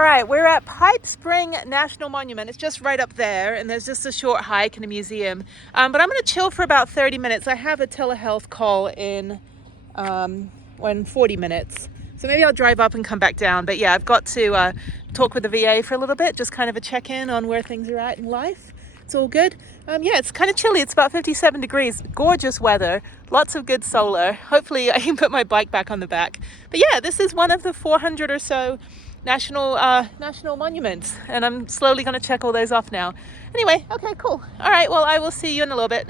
All right, we're at Pipe Spring National Monument. It's just right up there, and there's just a short hike and a museum. But I'm going to chill for about 30 minutes. I have a telehealth call in 40 minutes. So maybe I'll drive up and come back down. But yeah, I've got to talk with the VA for a little bit, just kind of a check-in on where things are at in life. It's all good. Yeah, it's kind of chilly. It's about 57 degrees. Gorgeous weather. Lots of good solar. Hopefully I can put my bike back on the back. But yeah, this is one of the 400 or so national monuments, and I'm slowly going to check all those off now. Anyway, okay, cool. All right, well, I will see you in a little bit.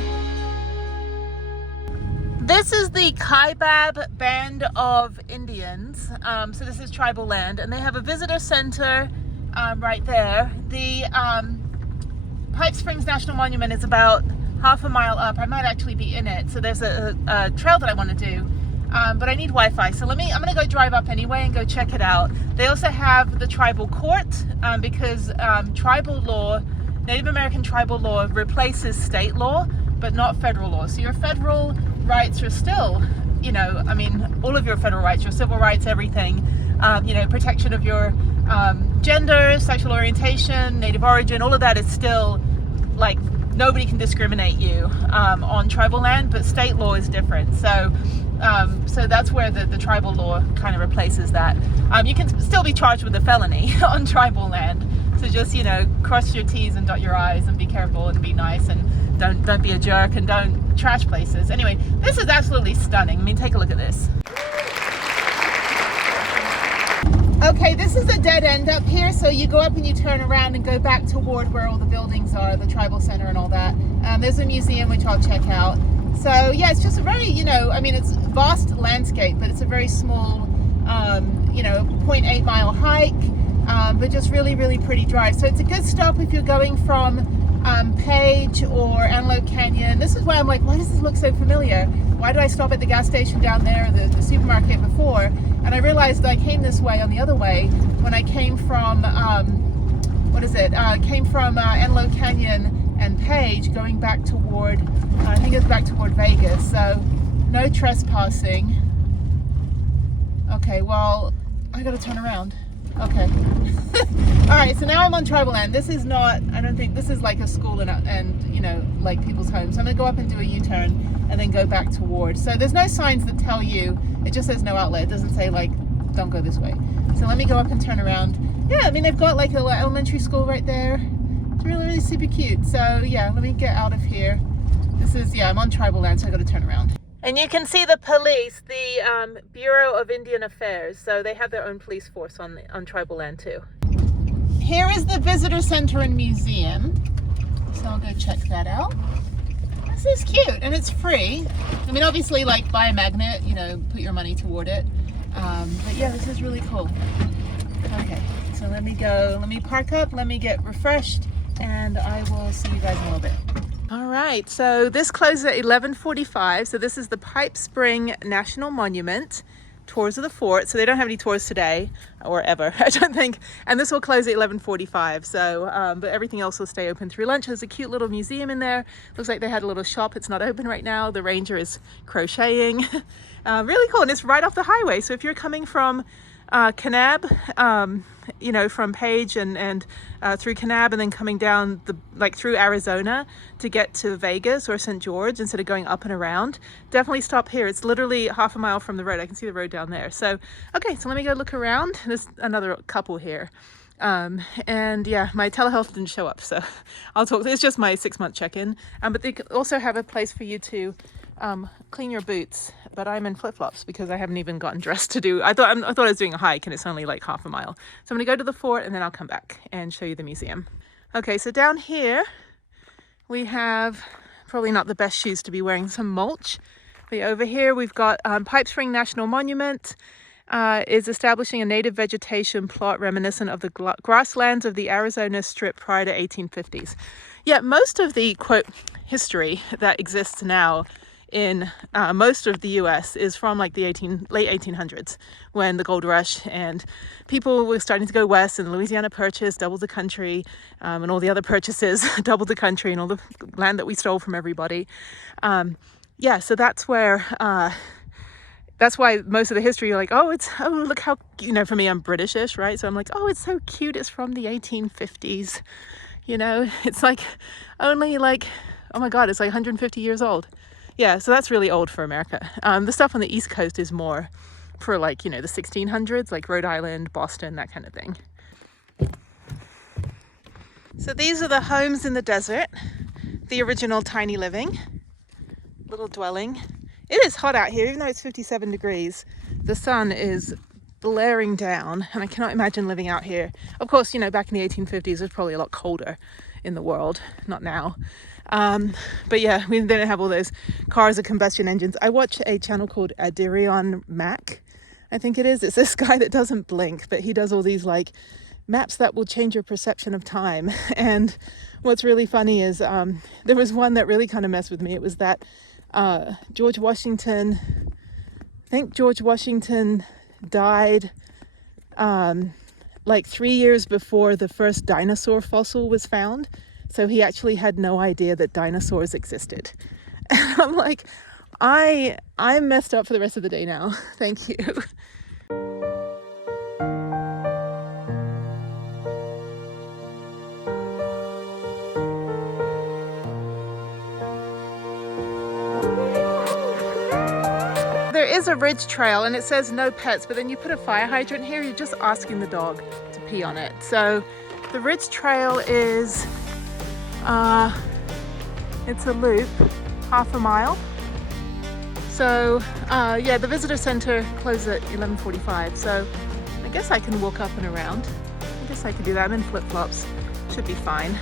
This is the Kaibab Band of Indians. So this is tribal land, and they have a visitor center right there. The Pipe Springs National Monument is about half a mile up. I might actually be in it. So there's a trail that I want to do, but I need Wi-Fi. So I'm going to go drive up anyway and go check it out. They also have the tribal court because tribal law, Native American tribal law replaces state law, but not federal law. So your federal rights are still, all of your federal rights, your civil rights, everything, protection of your gender, sexual orientation, native origin, all of that is still, like, nobody can discriminate you on tribal land, but state law is different. So that's where the tribal law kind of replaces that. You can still be charged with a felony on tribal land. So just, cross your T's and dot your I's and be careful and be nice and don't be a jerk and don't trash places. Anyway, this is absolutely stunning. I mean, take a look at this. Okay, this is a dead end up here, so you go up and you turn around and go back toward where all the buildings are, the tribal center and all that. There's a museum which I'll check out. So yeah, it's just a very, it's vast landscape, but it's a very small, 0.8 mile hike, but just really, really pretty drive. So it's a good stop if you're going from Page or Antelope Canyon. This is why I'm like, why does this look so familiar? Why did I stop at the gas station down there, the supermarket before? And I realized I came this way on the other way when I came from, came from Antelope Canyon and Page, going back toward, I think it was back toward Vegas. So no trespassing. Okay, well, I gotta turn around. Okay. All right, so now I'm on tribal land. This is not, I don't think, this is like a school and like people's homes. So I'm gonna go up and do a U-turn and then go back towards. So there's no signs that tell you, it just says no outlet. It doesn't say like, don't go this way. So let me go up and turn around. Yeah, I mean, they've got like a little elementary school right there. It's really, really super cute. So yeah, let me get out of here. This is, I'm on tribal land, so I gotta turn around. And you can see the police, the Bureau of Indian Affairs. So they have their own police force on tribal land too. Here is the visitor center and museum. So I'll go check that out. This is cute and it's free. I mean, obviously, like, buy a magnet, put your money toward it. But yeah, this is really cool. Okay, so let me park up, let me get refreshed, and I will see you guys in a little bit. All right, so this closes at 11:45. So this is the Pipe Spring National Monument. Tours of the fort. So they don't have any tours today or ever, I don't think. And this will close at 11:45. So, but everything else will stay open through lunch. There's a cute little museum in there. Looks like they had a little shop. It's not open right now. The ranger is crocheting. Really cool. And it's right off the highway. So if you're coming from Kanab, from Page and through Kanab and then coming down through Arizona to get to Vegas or St. George instead of going up and around, definitely stop here. It's literally half a mile from the road. I can see the road down there. So, okay, so let me go look around. There's another couple here. And yeah, my telehealth didn't show up, so I'll talk. It's just my 6-month check-in. But they also have a place for you to clean your boots, but I'm in flip-flops because I haven't even gotten dressed to do. I thought I was doing a hike, and it's only like half a mile. So I'm gonna go to the fort and then I'll come back and show you the museum. Okay, so down here we have probably not the best shoes to be wearing, some mulch. But over here we've got Pipe Spring National Monument. Is establishing a native vegetation plot reminiscent of the grasslands of the Arizona Strip prior to 1850s. Yeah, most of the, quote, history that exists now in most of the US is from like the late 1800s, when the gold rush and people were starting to go west, and the Louisiana Purchase doubled the country, and all the other purchases doubled the country, and all the land that we stole from everybody. Yeah, so that's where that's why most of the history, you're like, oh, look how, you know, for me, I'm Britishish, right? So I'm like, oh, it's so cute. It's from the 1850s. You know, it's like only like, oh my God, it's like 150 years old. Yeah, so that's really old for America. The stuff on the East Coast is more for like, you know, the 1600s, like Rhode Island, Boston, that kind of thing. So these are the homes in the desert, the original tiny living, little dwelling. It is hot out here, even though it's 57 degrees. The sun is blaring down, and I cannot imagine living out here. Of course, you know, back in the 1850s, it was probably a lot colder in the world, not now. But yeah, we didn't have all those cars or combustion engines. I watch a channel called Adirion Mac, I think it is. It's this guy that doesn't blink, but he does all these like maps that will change your perception of time. And what's really funny is there was one that really kind of messed with me. It was that George Washington died like 3 years before the first dinosaur fossil was found. So he actually had no idea that dinosaurs existed. And I'm like, I'm messed up for the rest of the day now. Thank you. There is a ridge trail and it says no pets, but then you put a fire hydrant here, you're just asking the dog to pee on it. So the ridge trail is, it's a loop, half a mile. So yeah, the visitor center closes at 11:45. So I guess I can walk up and around. I guess I could do that. I'm in flip-flops, should be fine.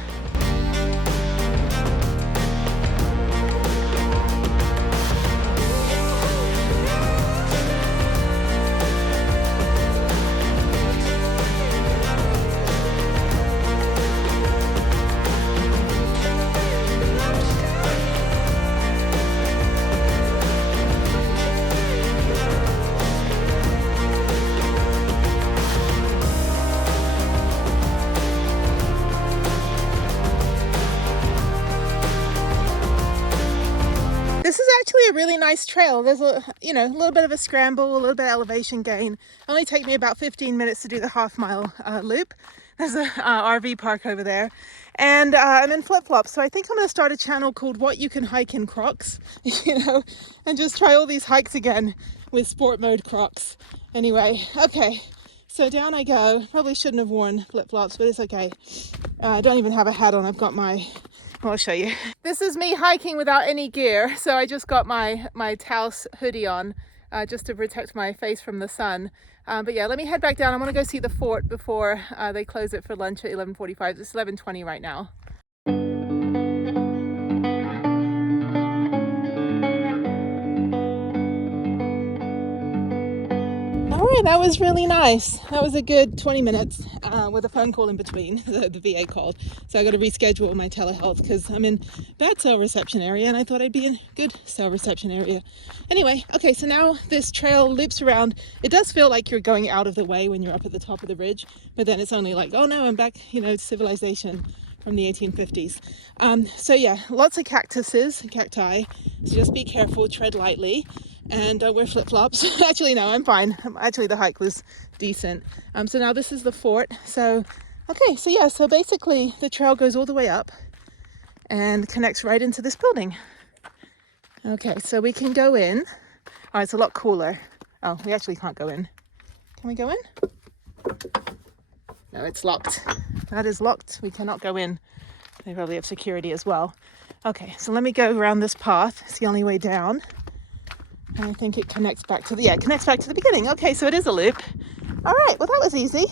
This is actually a really nice trail. There's a, you know, a little bit of a scramble, a little bit of elevation gain. It only take me about 15 minutes to do the half-mile loop. There's a RV park over there. And I'm in flip-flops, so I think I'm going to start a channel called What You Can Hike in Crocs, you know, and just try all these hikes again with sport mode Crocs. Anyway, okay, so down I go. Probably shouldn't have worn flip-flops, but it's okay. I don't even have a hat on. I've got my... I'll show you. This is me hiking without any gear. So I just got my Taos hoodie on just to protect my face from the sun. But yeah, let me head back down. I want to go see the fort before they close it for lunch at 11:45. It's 11:20 right now. All right, that was really nice. That was a good 20 minutes with a phone call in between. The VA called. So I got to reschedule my telehealth because I'm in bad cell reception area and I thought I'd be in good cell reception area. Anyway, okay, so now this trail loops around. It does feel like you're going out of the way when you're up at the top of the ridge, but then it's only like, oh no, I'm back, you know, civilization from the 1850s. So yeah, lots of cactuses and cacti. So just be careful, tread lightly. And wear flip-flops. Actually, no, I'm fine. Actually, the hike was decent. So now this is the fort. So, okay, so yeah, so basically the trail goes all the way up and connects right into this building. Okay, so we can go in. Oh, it's a lot cooler. Oh, we actually can't go in. Can we go in? No, it's locked. That is locked. We cannot go in. They probably have security as well. Okay, so let me go around this path. It's the only way down. And I think it connects back to the, yeah, it connects back to the beginning. Okay, so it is a loop. All right, well, that was easy.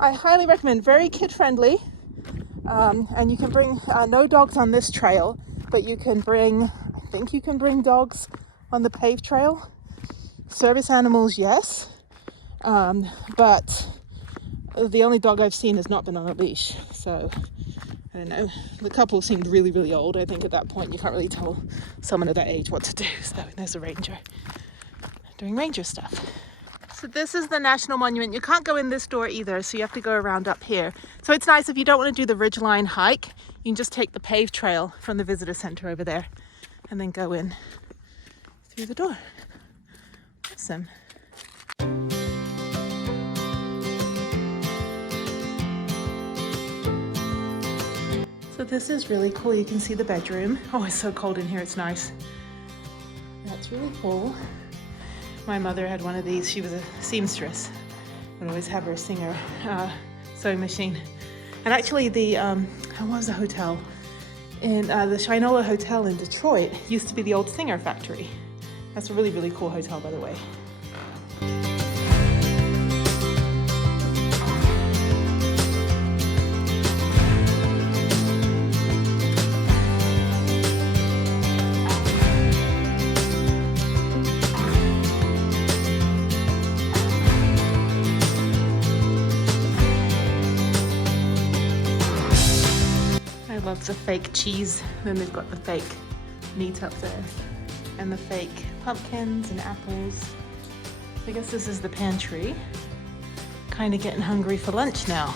I highly recommend, very kid-friendly. And you can bring, no dogs on this trail, but you can bring, I think you can bring dogs on the paved trail. Service animals, yes. But the only dog I've seen has not been on a leash. So, I don't know. The couple seemed really, really old. I think at that point you can't really tell someone of that age what to do. So there's a ranger doing ranger stuff. So this is the National Monument. You can't go in this door either, so you have to go around up here. So it's nice if you don't want to do the ridgeline hike, you can just take the paved trail from the visitor center over there and then go in through the door. Awesome. So this is really cool. You can see the bedroom. Oh, it's so cold in here. It's nice. That's really cool. My mother had one of these. She was a seamstress. Would always have her Singer sewing machine. And actually the, what was the hotel? In the Shinola Hotel in Detroit used to be the old Singer factory. That's a really, really cool hotel, by the way. Loves the fake cheese. Then they've got the fake meat up there and the fake pumpkins and apples. I guess this is the pantry. Kind of getting hungry for lunch now.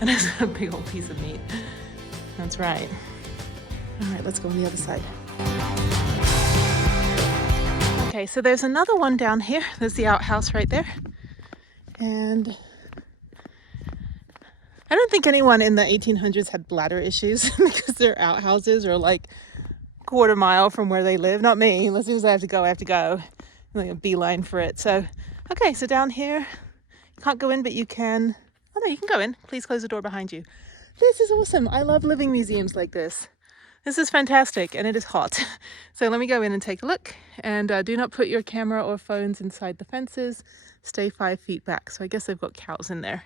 And there's a big old piece of meat. That's right. All right, let's go on the other side. Okay, so there's another one down here. There's the outhouse right there. And I don't think anyone in the 1800s had bladder issues because their outhouses are like a quarter mile from where they live. Not me. As soon as I have to go, I have to go. Like a beeline for it. So, okay, so down here, you can't go in, but you can. Oh no, you can go in. Please close the door behind you. This is awesome. I love living museums like this. This is fantastic, and it is hot. So let me go in and take a look. And do not put your camera or phones inside the fences. Stay 5 feet back. So I guess they've got cows in there.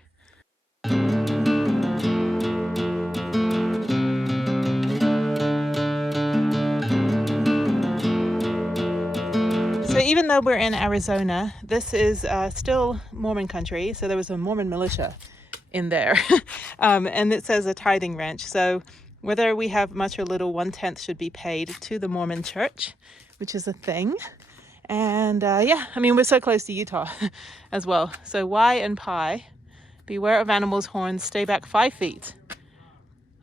So even though we're in Arizona, this is still Mormon country. So there was a Mormon militia in there. And it says a tithing ranch. So whether we have much or little, 1/10 should be paid to the Mormon church, which is a thing. And yeah, I mean, we're so close to Utah as well. So Y and Pi, beware of animals' horns, stay back 5 feet.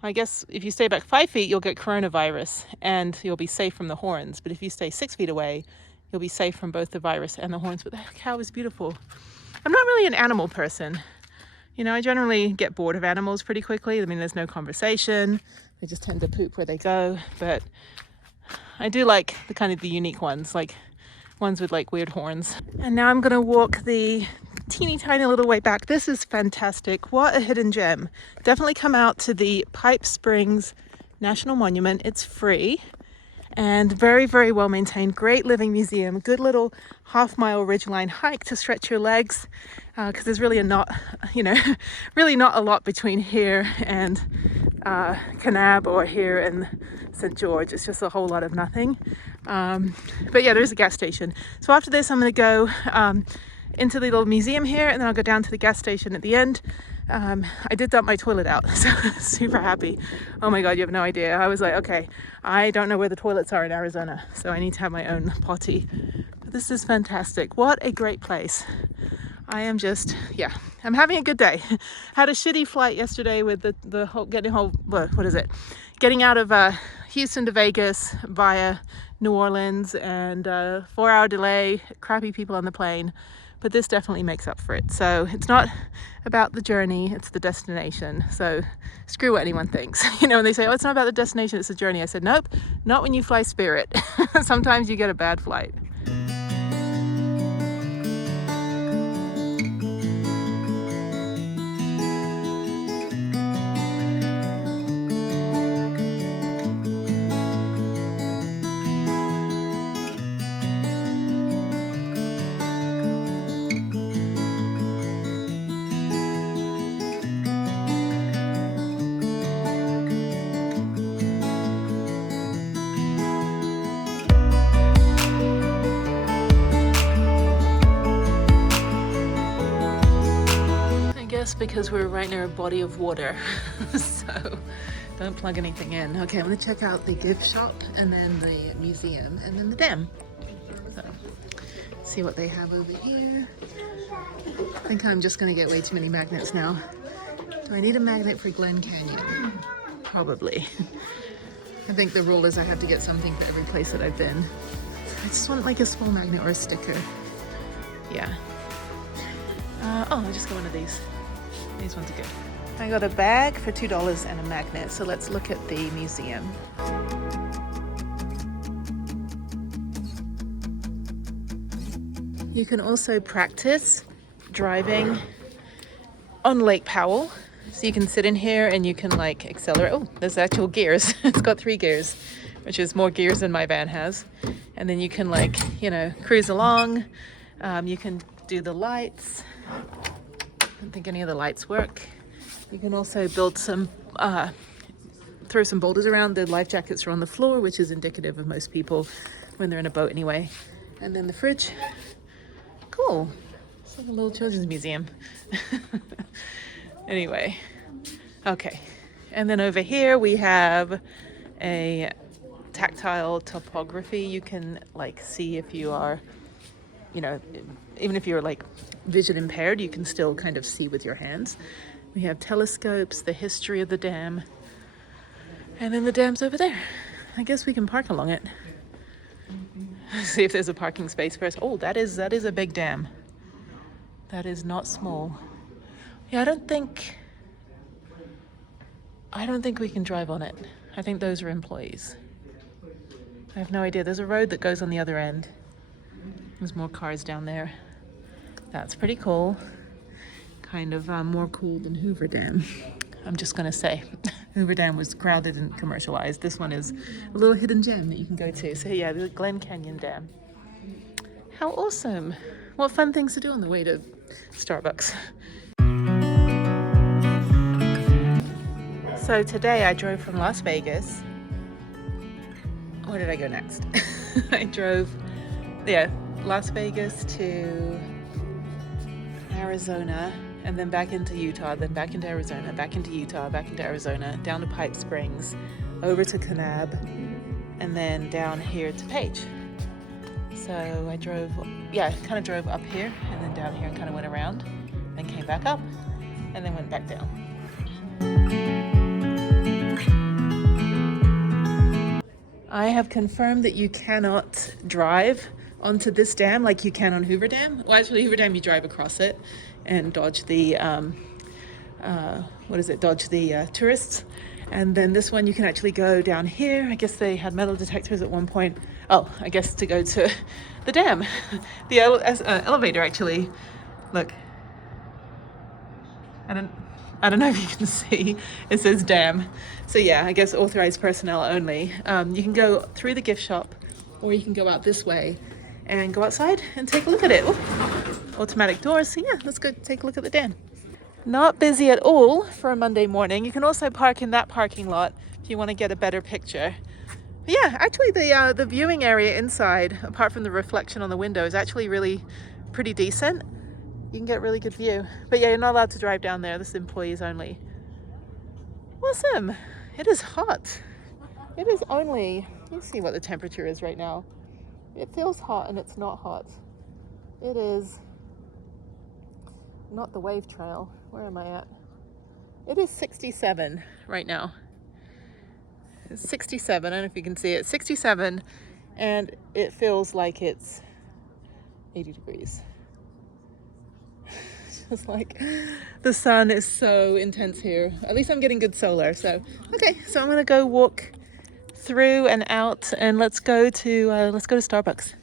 I guess if you stay back 5 feet, you'll get coronavirus and you'll be safe from the horns. But if you stay 6 feet away, you'll be safe from both the virus and the horns. But the cow is beautiful. I'm not really an animal person. You know, I generally get bored of animals pretty quickly. I mean, there's no conversation. They just tend to poop where they go. But I do like the kind of the unique ones, like ones with like weird horns. And now I'm going to walk the teeny tiny little way back. This is fantastic. What a hidden gem. Definitely come out to the Pipe Springs National Monument. It's free. And very, very well maintained. Great living museum. Good little half-mile ridgeline hike to stretch your legs, because there's really really not a lot between here and Kanab or here and St. George. It's just a whole lot of nothing. But yeah, there's a gas station. So after this, I'm going to go into the little museum here, and then I'll go down to the gas station at the end. I did dump my toilet out, so super happy. Oh my God, you have no idea. I was like, okay, I don't know where the toilets are in Arizona, so I need to have my own potty. But this is fantastic. What a great place. I am just, yeah, I'm having a good day. Had a shitty flight yesterday with getting out of Houston to Vegas via New Orleans, and 4-hour delay, crappy people on the plane. But this definitely makes up for it. So it's not about the journey, it's the destination. So screw what anyone thinks. You know, when they say, oh, it's not about the destination, it's the journey. I said, nope, not when you fly Spirit. Sometimes you get a bad flight. Because we're right near a body of water, so don't plug anything in. Okay, I'm gonna check out the gift shop and then the museum and then the dam. So, see what they have over here. I think I'm just gonna get way too many magnets now. Do I need a magnet for GLEN Canyon? Probably. I think the rule is I have to get something for every place that I've been. I just want like a small magnet or a sticker. Yeah. Oh, I'll just get one of these. These ones are good. I got a bag for $2 and a magnet, so let's look at the museum. You can also practice driving on Lake Powell. So you can sit in here and you can like accelerate. Oh, there's actual gears. It's got 3 gears, which is more gears than my van has. And then you can like, you know, cruise along. You can do the lights. I don't think any of the lights work. You can also build some, throw some boulders around. The life jackets are on the floor, which is indicative of most people when they're in a boat anyway. And then the fridge. Cool. It's like a little children's museum. Anyway, okay. And then over here we have a tactile topography. You can like see if you are, you know, even if you're like vision impaired, you can still kind of see with your hands. We have telescopes, the history of the dam, and then the dam's over there. I guess we can park along it. See if there's a parking space first. Oh, that is a big dam. That is not small. Yeah, I don't think we can drive on it. I think those are employees. I have no idea. There's a road that goes on the other end. There's more cars down there. That's pretty cool. Kind of more cool than Hoover Dam. I'm just gonna say. Hoover Dam was crowded and commercialized. This one is a little hidden gem that you can go to. So yeah, the GLEN Canyon Dam. How awesome. What fun things to do on the way to Starbucks. So today I drove from Las Vegas. Where did I go next? I drove, Las Vegas to Arizona, and then back into Utah, then back into Arizona, back into Utah, back into Arizona, down to Pipe Springs, over to Kanab, and then down here to Page. So I drove, kind of drove up here, and then down here and kind of went around, then came back up, and then went back down. I have confirmed that you cannot drive onto this dam like you can on Hoover Dam. Well, actually, Hoover Dam, you drive across it and dodge the, dodge the tourists. And then this one, you can actually go down here. I guess they had metal detectors at one point. Oh, I guess to go to the dam. The elevator, actually, look. I don't know if you can see, it says dam. So yeah, I guess authorized personnel only. You can go through the gift shop, or you can go out this way and go outside and take a look at it. Ooh, automatic doors. So yeah, let's go take a look at the dam. Not busy at all for a Monday morning. You can also park in that parking lot if you want to get a better picture. But yeah, actually the viewing area inside, apart from the reflection on the window, is actually really pretty decent. You can get a really good view. But yeah, you're not allowed to drive down there. This is employees only. Awesome. It is hot. It is only, let's see what the temperature is right now. It feels hot and it's not hot. It is not the wave trail. Where am I at? It is 67 right now. It's 67. I don't know if you can see it. 67, and it feels like it's 80 degrees. Just like the sun is so intense here. At least I'm getting good solar. So okay, so I'm gonna go walk through and out, and let's go to Starbucks.